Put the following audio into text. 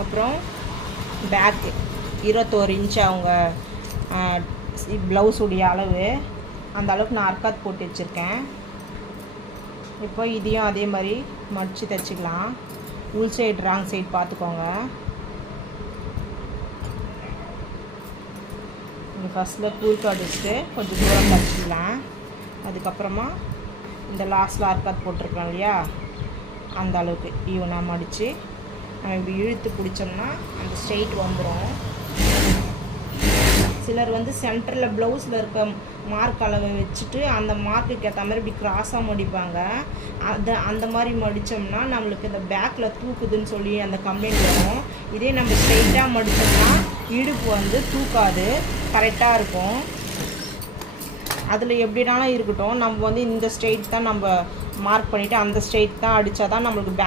அப்புறம் bag 21 inch அவங்க ப்ளவுஸுடைய அளவு, அந்த அளவுக்கு நான் அர்க்காத் போட்டு வச்சுருக்கேன். இப்போ இதையும் அதே மாதிரி மடித்து தைச்சிக்கலாம். உள் சைடு ராங் சைடு பார்த்துக்கோங்க. ஃபஸ்ட்டில் குறுக்கு அடிச்சுட்டு கொஞ்சம் தூரம் தைச்சிக்கலாம். அதுக்கப்புறமா இந்த லாஸ்ட்டில் அர்க்காத் போட்டிருக்கோம் இல்லையா, அந்த அளவுக்கு ஈவனாக மடித்து நம்ம இப்படி இழுத்து பிடிச்சோம்னா அந்த ஸ்ட்ரெயிட் வந்துடும். சிலர் சென்டரில் ப்ளவுஸில் இருக்க மார்க் அளவை வச்சுட்டு அந்த மார்க்குக்கு ஏற்ற மாதிரி இப்படி கிராஸாக மடிப்பாங்க. அந்த மாதிரி மடித்தோம்னா நம்மளுக்கு இந்த பேக்கில் தூக்குதுன்னு சொல்லி அந்த கம்ப்ளைண்ட் வரும். இதே நம்ம ஸ்ட்ரெயிட்டாக மடித்தோம்னா இடுப்பு தூக்காது, கரெக்டாக இருக்கும். அதில் எப்படினாலும் இருக்கட்டும், நம்ம இந்த ஸ்ட்ரெயிட் தான் நம்ம மார்க் பண்ணிவிட்டு அந்த ஸ்ட்ரெயிட் தான் அடித்தா தான் நம்மளுக்கு பேக்